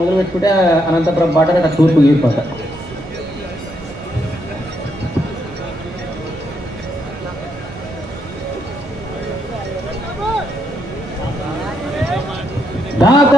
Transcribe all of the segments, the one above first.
మొదలు పెట్టుకుంటే అనంతపురం పాట అట్లా తూర్పు గీరిపోత దాత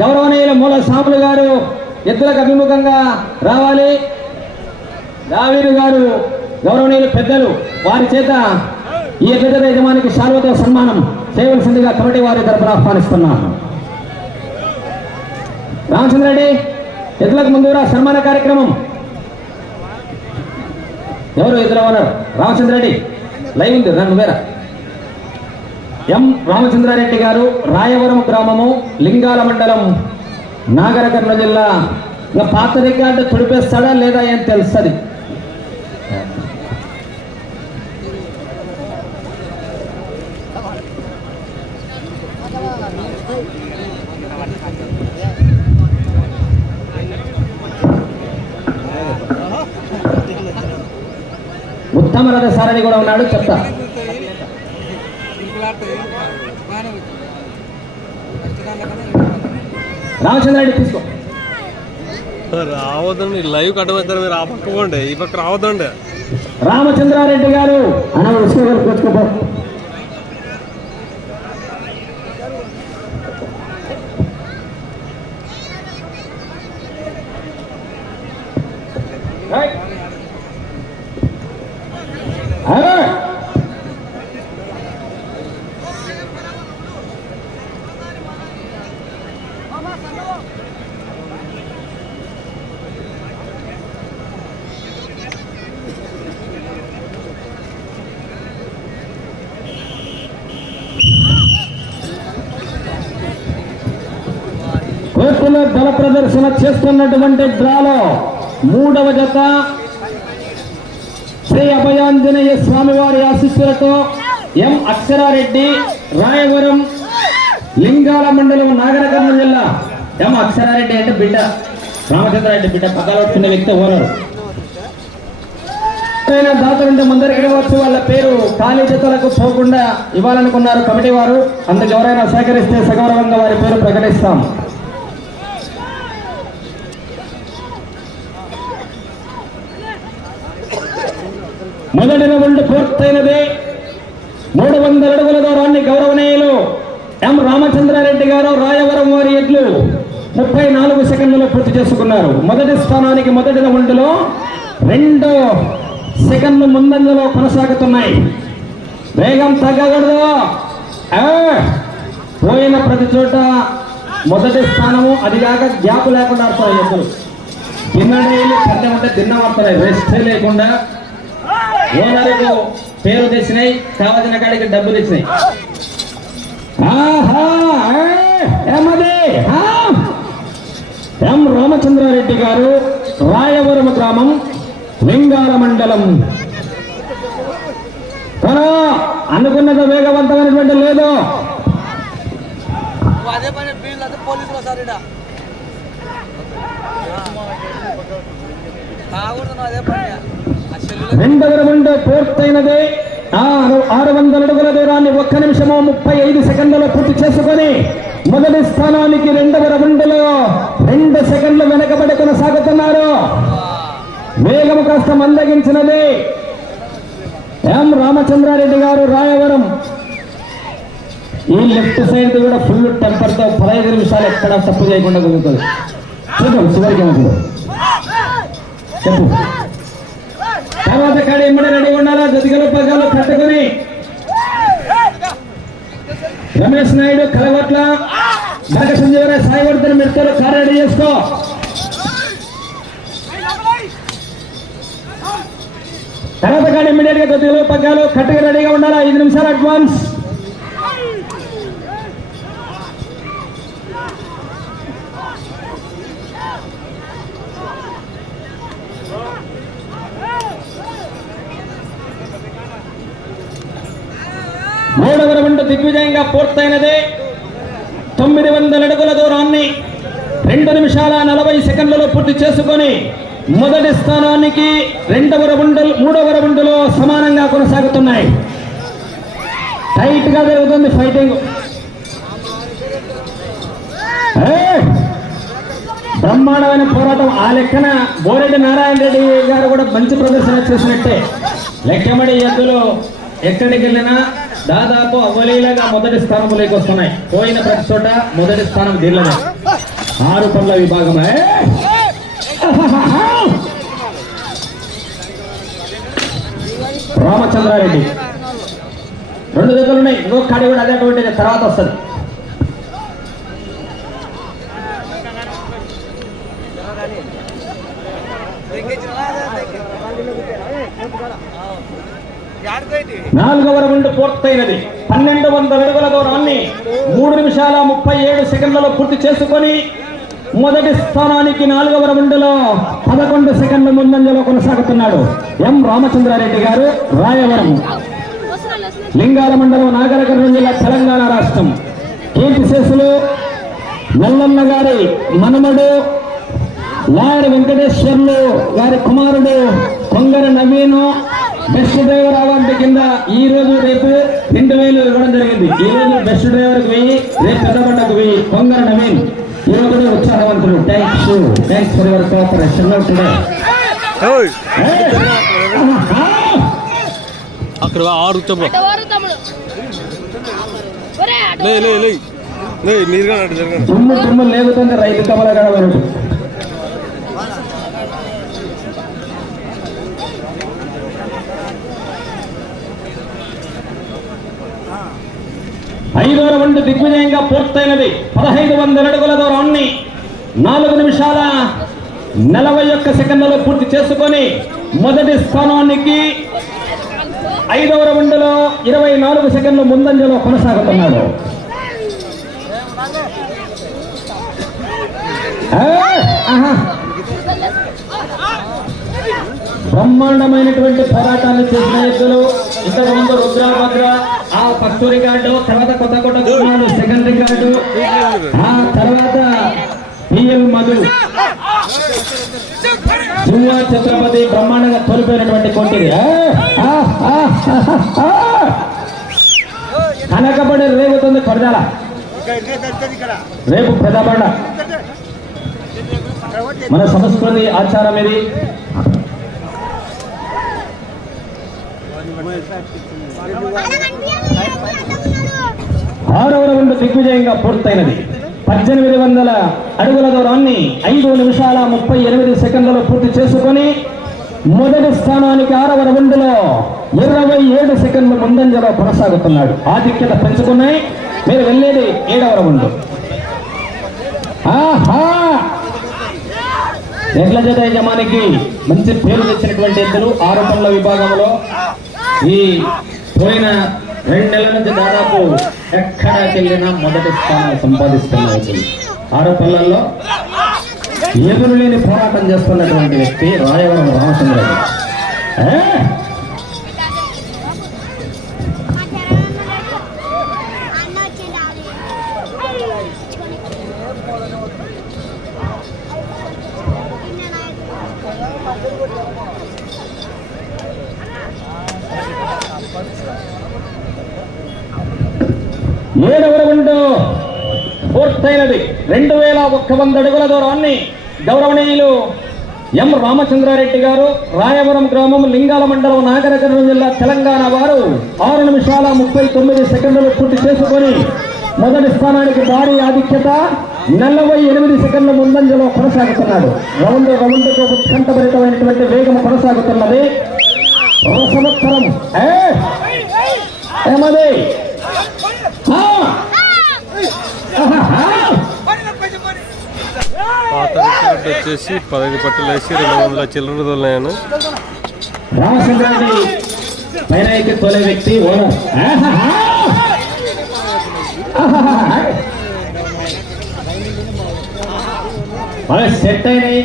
గౌరవనీయుల మూల సాములు గారు ఎద్దులకు అభిముఖంగా రావాలి. దావీరు గారు గౌరవనీయులు పెద్దలు వారి చేత ఈ ఎద్దుల యజమానికి శాల్వతో సన్మానం చేయవలసిందిగా కమిటీ వారి తరపున ఆహ్వానిస్తున్నాను. రామచంద్రెడ్డి ఎద్దులకు ముందురా సన్మాన కార్యక్రమం. ఎవరు ఎదురు ఉన్నారు రామచంద్రెడ్డి లైవ్ ఉంది రెండు వేర. ఎం రామచంద్రారెడ్డి గారు రాయవరం గ్రామము లింగాల మండలం నాగర జిల్లా. ఇంకా పాత రికార్డు తుడిపేస్తాడా లేదా ఏం తెలుస్తుంది? సారథి కూడా ఉన్నాడు చెప్తా. రామచంద్రారెడ్డి తీసుకో. రావద్దండి లైవ్ కట్టబెడతారు మీరు ఆ పక్క పోండి ఈ పక్క రావద్దండి. రామచంద్రారెడ్డి గారు కూర్చుకోపో కోర్టులో బల ప్రదర్శన చేస్తున్నటువంటి డ్రాలో మూడవ జత శ్రీ అభయాంజనేయ స్వామివారి ఆశిస్సులతో ఎం అక్షరారెడ్డి రాయవరం లింగాల మండలం నాగరకర్ణ జిల్లా. ఎం అక్షరారెడ్డి అంటే బిడ్డ. రామచంద్రారెడ్డి బిడ్డ. పక్కన వచ్చిన వ్యక్తి ఓనరు. దాతలుంటే ముందరికి రావచ్చు వాళ్ళ పేరు ఖాళీ జతలకు పోకుండా ఇవ్వాలనుకున్నారు కమిటీ వారు. అందుకు ఎవరైనా సహకరిస్తే సగౌరవంగా వారి పేరు ప్రకటిస్తాం. మొదటి రౌండ్ మూడు వందల అడుగుల దూరాన్ని గౌరవనీయులు ఎం రెడ్డి గారు రాయవరం వారి ఎడ్లు ముప్పై నాలుగు సెకండ్లలో పూర్తి చేసుకున్నారు. మొదటి స్థానానికి మొదటి రౌండ్లో రెండో సెకండ్లు ముందంజలో కొనసాగుతున్నాయి. వేగం తగ్గకూడదు. పోయిన ప్రతి చోట మొదటి స్థానము అది కాక గ్యాప్ లేకుండా ఆడుతున్నాయి ఎద్దులు. తిన్నడేళ్ళు పెద్ద ఉంటే తిన్నవాడుతున్నాయి రెస్ట్ లేకుండా ఓనర్కు పేరు తెచ్చినాయి. కావలసిన కాడికి డబ్బు తెచ్చినాయి. ఎం రామచంద్రారెడ్డి గారు రాయవరం గ్రామం లింగాల మండలం కానీ అనుకున్నది వేగవంతమైనటువంటి లేదు. రౌండ్ పూర్తయినది. ఆరు ఆరు వందల అడుగుల దూరాన్ని ఒక్క నిమిషము ముప్పై ఐదు సెకండ్లలో పూర్తి చేసుకొని మొదటి స్థానానికి రెండవ రౌండ్లో రెండు సెకండ్లు వెనకబడి కొనసాగుతున్నారు వేగం కాస్త మందగించినది ఎం రామచంద్రారెడ్డి గారు రాయవరం. ఈ లెఫ్ట్ సైడ్ కూడా ఫుల్ టెంపర్తో పదహైదు నిమిషాలు ఎక్కడ తప్పు చేయకుండా చూద్దాం చివరికి చెప్పు. తర్వాత కాడ ఎమ్మడి రెడీ ఉండాలా? జతికలు పగ్గాలు పెట్టుకుని. రమేష్ నాయుడు కలగొట్ల గనక సంజీవన సాయివర్ధన్ మెత్తలు కారు రెడీ చేసుకో. తర్వాత కాడ ఇమ్మీడియట్గా జతికలు పగ్గాలు కట్టుగా రెడీగా ఉండాలా? ఐదు నిమిషాలు అడ్వాన్స్. మూడవ రౌండ్ దిగ్విజయంగా పూర్తయినది తొమ్మిది వందల అడుగుల దూరాన్ని రెండు నిమిషాల నలభై సెకండ్లలో పూర్తి చేసుకొని మొదటి స్థానానికి రెండవ రౌండ్ మూడవ రౌండ్లో సమానంగా కొనసాగుతున్నాయి. టైట్గా జరుగుతుంది ఫైటింగ్. బ్రహ్మాండమైన పోరాటం. ఆ లెక్కన బోరెడ్డి నారాయణ రెడ్డి గారు కూడా మంచి ప్రదర్శన చేసినట్టే. లెక్కమడి ఎద్దులు ఎక్కడికి వెళ్ళినా దాదాపు అవలీలగా మొదటి స్థానంలోకి వస్తున్నాయి. పోయిన ప్రతి చోట మొదటి స్థానం దీనిలోనే. ఆరు పనుల విభాగమే రామచంద్రారెడ్డి. రెండు దగ్గర ఉన్నాయి ఇంకో కాడి కూడా అదే అటువంటి తర్వాత వస్తుంది. నాలుగవ రౌండ్ పూర్తయినది. పన్నెండు వందల అడుగుల దూరాన్ని మూడు నిమిషాల ముప్పై ఏడు సెకండ్లలో పూర్తి చేసుకొని మొదటి స్థానానికి నాలుగవ రౌండ్లో పదకొండు సెకండ్ల ముందంజలో కొనసాగుతున్నాడు ఎం రామచంద్రారెడ్డి గారు రాయవరం. లింగాల మండలం నాగరకర్ణం జిల్లా తెలంగాణ రాష్ట్రం. కీర్తి శేషులు నల్లన్న గారి మనమడు లాయర్ వెంకటేశ్వర్లు గారి కుమారుడు Kongara Naveen best driver award కింద ఈ రోజు రేపు రెండు వేలు ఇవ్వడం జరిగింది. ఈ రోజు బెస్ట్ డ్రైవర్కి వెయ్యి రేపు పెద్దబండకు వెయ్యి కొంగర నవీన్. ఈ రోజు కూడా ఉత్సాహవంతుడు thanks thanks for your cooperation today అక్కడ ఆరు చెప్పు అటవారు తమ్ముడు. ఒరే అటు లే లే లే. లే మీరుగా అటు జరగండి తుమ్ము తుమ్ము లేగుతుంది రైతు కమల గడవరుడు ఐదో రౌండ్ దిగ్విజయంగా పూర్తయినది. పదహైదు వందల అడుగుల దూరాన్ని నాలుగు నిమిషాల నలభై ఒక్క సెకండ్లలో పూర్తి చేసుకొని మొదటి స్థానానికి ఐదవ రౌండ్లో ఇరవై నాలుగు సెకండ్లు ముందంజలో కొనసాగుతున్నాడు. బ్రహ్మాండమైనటువంటి పోరాటాలు చేసిన ఎద్దులు ఇంతకుముందు రుద్రాభద్ర ఆ ఫస్ట్ రికార్డు తర్వాత కొత్త కొత్త గుర్రాలు సెకండ్ రికార్డు ఆ తర్వాత పిఎల్ మధు. సువా ఛత్రపతి బ్రహ్మాండంగా తోలిపోయినటువంటి కొంటిది. కనకబడి రేగుతుంది కొడదాల రేపు పెద్దబండ మన సంస్కృతి ఆచారం ఇది. ఆరవ రౌండ్ దిగ్విజయంగా పూర్తయినది. పద్దెనిమిది వందల అడుగుల దూరాన్ని ఐదు నిమిషాల ముప్పై ఎనిమిది సెకండ్లలో పూర్తి చేసుకొని మొదటి స్థానానికి ఆరవ రౌండ్లో ఇరవై ఏడు సెకండ్లు ముందంజలో కొనసాగుతున్నాడు. ఆధిక్యత పెంచుకున్నాయి. మీరు వెళ్ళేది ఏడవ రౌండ్ ఆహా! ఎడ్ల జత యజమానికి మంచి పేరు తెచ్చినటువంటి ఎద్దులు ఆరోపణల విభాగంలో ఈ పోయిన రెండు నెలల నుంచి దాదాపు ఎక్కడికి వెళ్ళినా మొదటి స్థానం సంపాదిస్తున్నారు ఎద్దులు ఆరు ఎదురు లేని పోరాటం చేస్తున్నటువంటి వ్యక్తి రాయవరం రామచంద్రరావు. ఏడవ రౌండ్. పూర్తయినది. రెండు వేల ఒక్క వంద అడుగుల దూరాన్ని గౌరవనీయులు ఎం రామచంద్రారెడ్డి గారు రాయవరం గ్రామం లింగాల మండలం నాగరకర్ణం జిల్లా తెలంగాణ వారు ఆరు నిమిషాల ముప్పై తొమ్మిది సెకండ్లు పూర్తి చేసుకొని మొదటి స్థానానికి భారీ ఆధిక్యత నలభై ఎనిమిది సెకండ్ల ముందంజలో కొనసాగుతున్నాడు. రౌండ్ రౌండ్తో ఉత్కంఠభరితమైనటువంటి వేగం కొనసాగుతున్నది. సంవత్సరం. ఏమది? పాత రికార్డు వచ్చేసి పదహైదు పట్టులు వేసి రెండు వందల చిల్లర తోలాను రామచంద్రారెడ్డి పైన ఎక్కి తోలే వ్యక్తి ఓనర్ ఆహాహా! ఆహాహా! బాగా సెట్ అయినాయి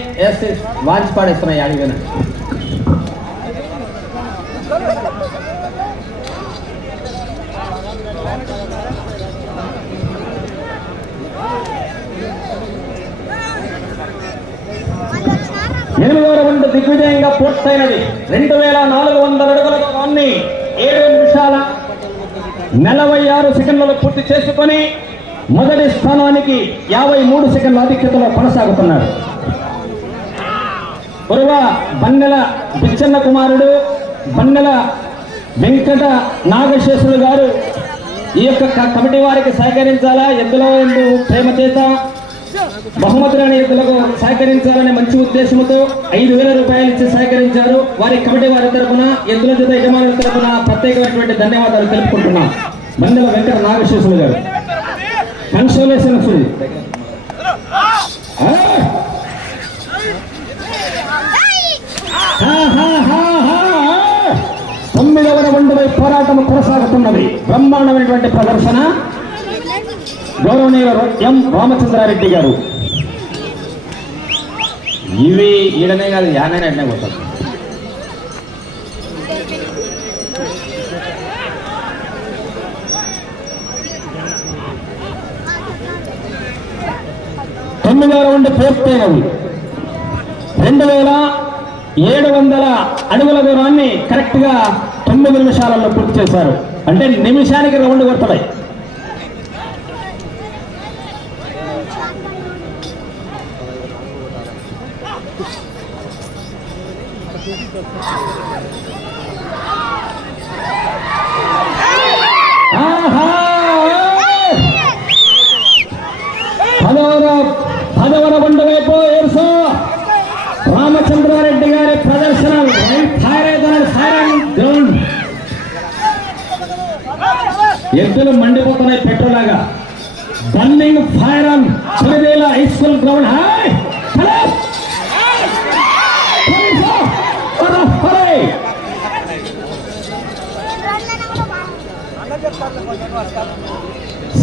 వాచ్ పాడేస్తున్నాయి అడిగిన ఎనిమిదవ రౌండ్ దిగ్విజయంగా పూర్తయినది. రెండు వేల నాలుగు వందల అడుగుల దాన్ని ఏడు నిమిషాల నలభై ఆరు సెకండ్లలో పూర్తి చేసుకొని మొదటి స్థానానికి యాభై మూడు సెకండ్ల ఆధిక్యతలో కొనసాగుతున్నాడు ఉరవ బన్నెల బిచ్చన్న కుమారుడు బన్నెల వెంకట నాగశేషులు గారు ఈ యొక్క కమిటీ వారికి సహకరించాలా? ఎందులో ఎందు ప్రేమ చేత? బహుమతులని ఎద్దులకు సహకరించాలనే మంచి ఉద్దేశంతో ఐదు వేల రూపాయలు ఇచ్చి సహకరించారు. వారి కమిటీ వారి తరపున ఎద్దుల జత యజమానుల తరపున ప్రత్యేకమైనటువంటి ధన్యవాదాలు తెలుపుకుంటున్నాం. మండల వెంకట నాగశేషులు గారు. కన్సోలేషన్ వస్తుంది. తొమ్మిదవ రౌండ్పై పోరాటం కొనసాగుతున్నది. బ్రహ్మాండమైనటువంటి ప్రదర్శన. గౌరవనీయ ఎం రామచంద్రారెడ్డి గారు. ఇవి ఈడనే కాదు యానే అడ్నే పోతారు. తొమ్మిదో రౌండ్ పూర్తయినవి రెండు వేల ఏడు వందల అడుగుల దూరాన్ని కరెక్ట్గా తొమ్మిది నిమిషాలలో పూర్తి చేశారు. అంటే నిమిషానికి రౌండ్ కొడతాయి ఆహా! పదవర పదవర బండ వైపు ఏర్సో రామచంద్రారెడ్డి గారి ప్రదర్శన ఫైర్ అవుతున్నాడు ఫైర్ అండ్ గ్రౌండ్ ఎద్దులు మండిపోతున్నాయి పెట్రోలాగా burning fire on తొలిదేల high school ground. Hi! Hello!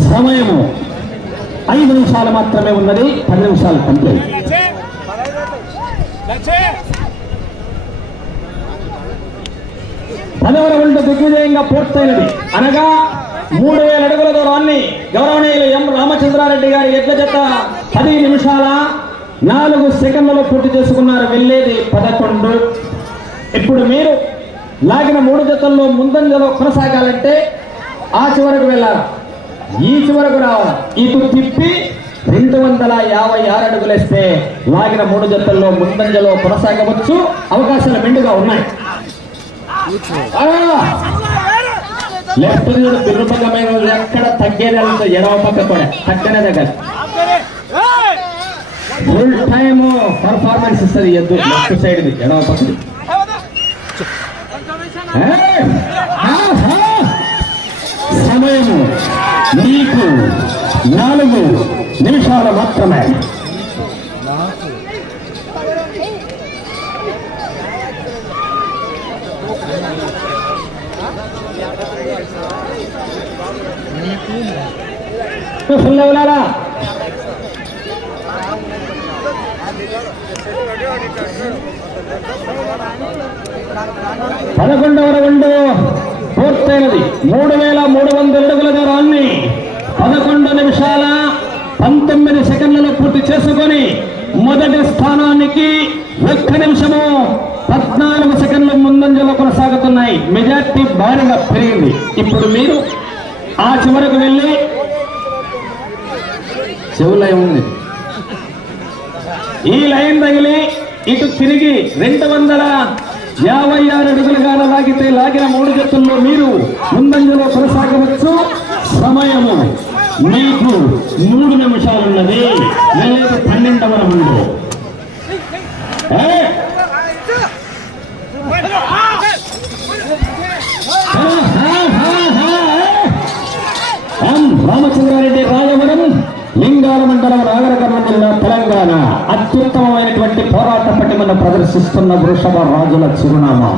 సమయము ఐదు నిమిషాలు మాత్రమే ఉన్నది. పది నిమిషాలు కంప్లీట్. పదవ రౌండ్ దిగ్విజయంగా పూర్తయినది. అనగా మూడు వేల అడుగుల దూరాన్ని గౌరవనీయులు ఎం రామచంద్రారెడ్డి గారి ఎట్ల చెత్త? పది నిమిషాల నాలుగు సెకండ్లలో పూర్తి చేసుకున్నారు వెళ్ళేది పదకొండు. ఇప్పుడు మీరు లాగిన మూడు జతల్లో ముందంజలో కొనసాగాలంటే ఆ చివరకు వెళ్ళాలి. ఈ చివరకు రావాలి. ఇటు తిప్పి రెండు వందల యాభై ఆరు అడుగులేస్తే లాగిన మూడు జతల్లో ముందంజలో కొనసాగవచ్చు. అవకాశాలు మెండుగా ఉన్నాయి. లెఫ్ట్ చూడు బిర్రుపక్కమైన ఎక్కడ తగ్గేది ఎడవ పక్క కూడా తగ్గనే దగ్గర ఫుల్ టైమ్ పర్ఫార్మెన్స్ ఇస్తుంది ఎద్దు లెఫ్ట్ సైడ్ ఎడవ పక్కది! సమయము నీకు నాలుగు నిమిషాలు మాత్రమే. ఫుల్ లెవెలారా పదకొండవ రౌండ్ పూర్తయినది. మూడు వేల మూడు వందల అడుగుల దూరాన్ని పదకొండు నిమిషాల పంతొమ్మిది సెకండ్లలో పూర్తి చేసుకొని మొదటి స్థానానికి ఒక్క నిమిషము పద్నాలుగు సెకండ్ల ముందంజలో కొనసాగుతున్నాయి. మెజార్టీ భారీగా పెరిగింది. ఇప్పుడు మీరు ఆ చివరకు వెళ్ళి చెవులో ఉంది. ఈ లైన్ తగిలి ఇటు తిరిగి రెండు వందల యాభై ఆరు అడుగులుగా లాగితే లాగిన మూడు జట్టుల్లో మీరు ముందంజలో కొనసాగవచ్చు. సమయము మీకు మూడు నిమిషాలున్నది. వెళ్ళేది పన్నెండవ రౌండ్. రామచంద్రారెడ్డి రాజవరం లింగాల మండలం నాగరకర్ణ జిల్లా తెలంగాణ. అత్యుత్తమమైనటువంటి పోరాట పటిమను ప్రదర్శిస్తున్న వృషభ రాజుల చిరునామా.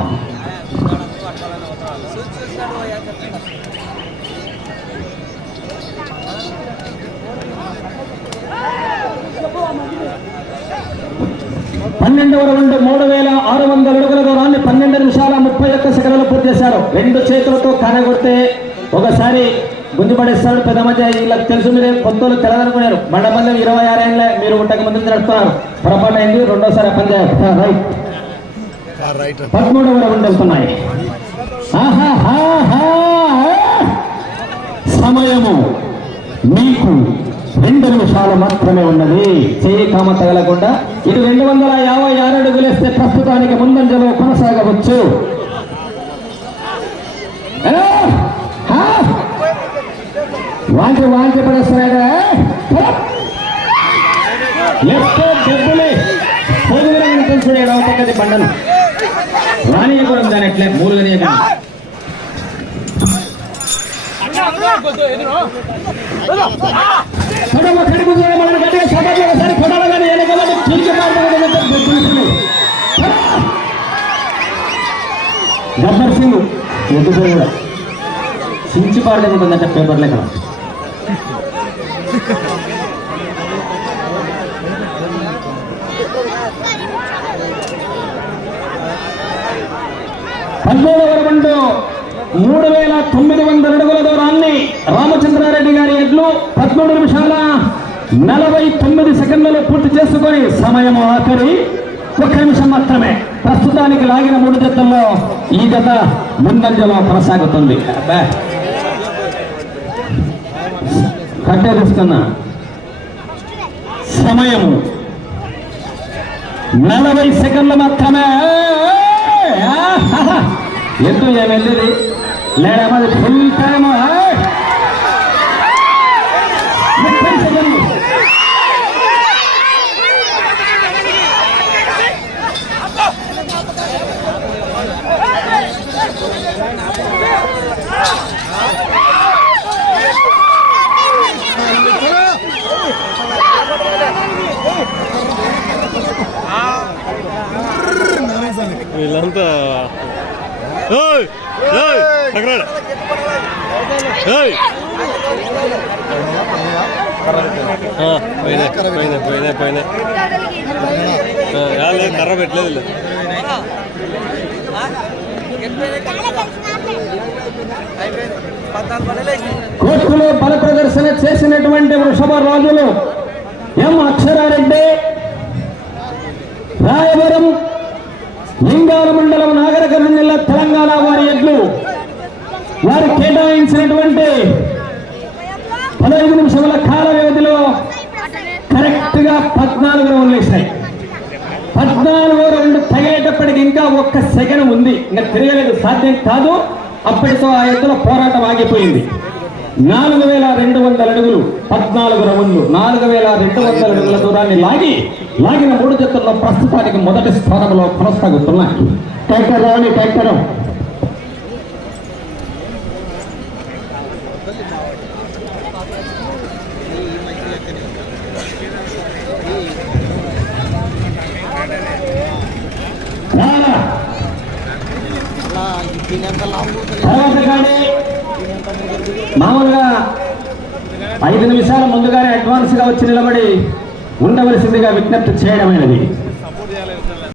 పన్నెండవ రెండు మూడు వేల ఆరు వందల అడుగుల దూరాన్ని పన్నెండు నిమిషాల ముప్పై ఒక్క సెకండ్లు పూర్తి చేశారు. రెండు చేతులతో కానగొడితే ఒకసారి గుంజు పడేస్తాడు పెద్ద మధ్య వీళ్ళకి తెలుసు మీరు కొత్తలు తెలదనుకున్నారు బండపల్లి ఇరవై ఆరు ఏళ్ళే మీరు ఉంటక ముందు నడుపుతున్నారు పొరపాటు అయింది రెండోసారి పంచాయత్ రైట్. రౌండ్ వెళ్తున్నాయి. ఆహాహాహా. సమయము మీకు రెండు నిమిషాలు మాత్రమే ఉన్నది. చెయ్యి కామ తగలకుండా ఇది రెండు వందల యాభై ఆరు అడుగులేస్తే ప్రస్తుతానికి ముందంజలో కొనసాగవచ్చు. వాంచి వాంచి పడేస్తున్నాడు లెఫ్ట్ డబ్బులే పొదుగురం చూడాడు పక్కది బండను. రానియకూడదు దాని ఎట్లే మూలుగనియ సడమ కడుపు మన గట్టిగా సభలో ఒకసారి కొడాలి కానీ వెనకాల తిరిగి గబ్బర్ సింగ్ ఎదుగు సించి పాడలేకుంటుందంటే పేపర్ లెక్క మూడు వేల తొమ్మిది వందల అడుగుల దూరాన్ని రామచంద్రారెడ్డి గారి ఎడ్లు పదమూడు నిమిషాల నలభై తొమ్మిది సెకండ్లలో పూర్తి చేసుకొని సమయం ఆఖరి. ఒక్క నిమిషం మాత్రమే. ప్రస్తుతానికి లాగిన మూడు జతల్లో ఈ జత ముందంజలో కొనసాగుతుంది. కట్టే తీసుకున్నా. సమయము నలభై సెకండ్లు మాత్రమే. ఆహాహా. ఎద్దు ఏం వెళ్ళేది లేదా మరి ఫుల్ టైమ్ ముప్పై సెకండ్లు వీళ్ళంతా పోయినా పోయినా పోయినా పోయినా. లేదు కర్ర పెట్టలేదు లేదు. కోర్టులో బల ప్రదర్శన చేసినటువంటి వృషభ రాజులు ఎం అక్షరారెడ్డి రాయవరం లింగాల మండలం నాగరకర్ణ జిల్లా తెలంగాణ వారి ఎడ్లు. వారు కేటాయించినటువంటి పదహైదు నిమిషముల కాల వ్యవధిలో కరెక్ట్గా పద్నాలుగు రౌండ్లు వేశాయి పద్నాలుగో రౌండ్ తగేటప్పటికి ఇంకా ఒక్క సెకండ్ ఉంది. ఇంకా తిరగలేదు. సాధ్యం కాదు. అప్పటితో ఆ ఎద్దుల పోరాటం ఆగిపోయింది. నాలుగు వేల రెండు వందల అడుగులు పద్నాలుగు రౌండ్లు నాలుగు వేల రెండు వందల అడుగుల దూరాన్ని లాగి లాగిన మూడు జట్టుల్లో ప్రస్తుతానికి మొదటి స్థానంలో కొనసాగుతున్నాయి. ట్రాక్టర్ రాని ట్రాక్టర్. మామూలుగా ఐదు నిమిషాల ముందుగానే అడ్వాన్స్గా వచ్చి నిలబడి ఉండవలసిందిగా విజ్ఞప్తి చేయడమైనది.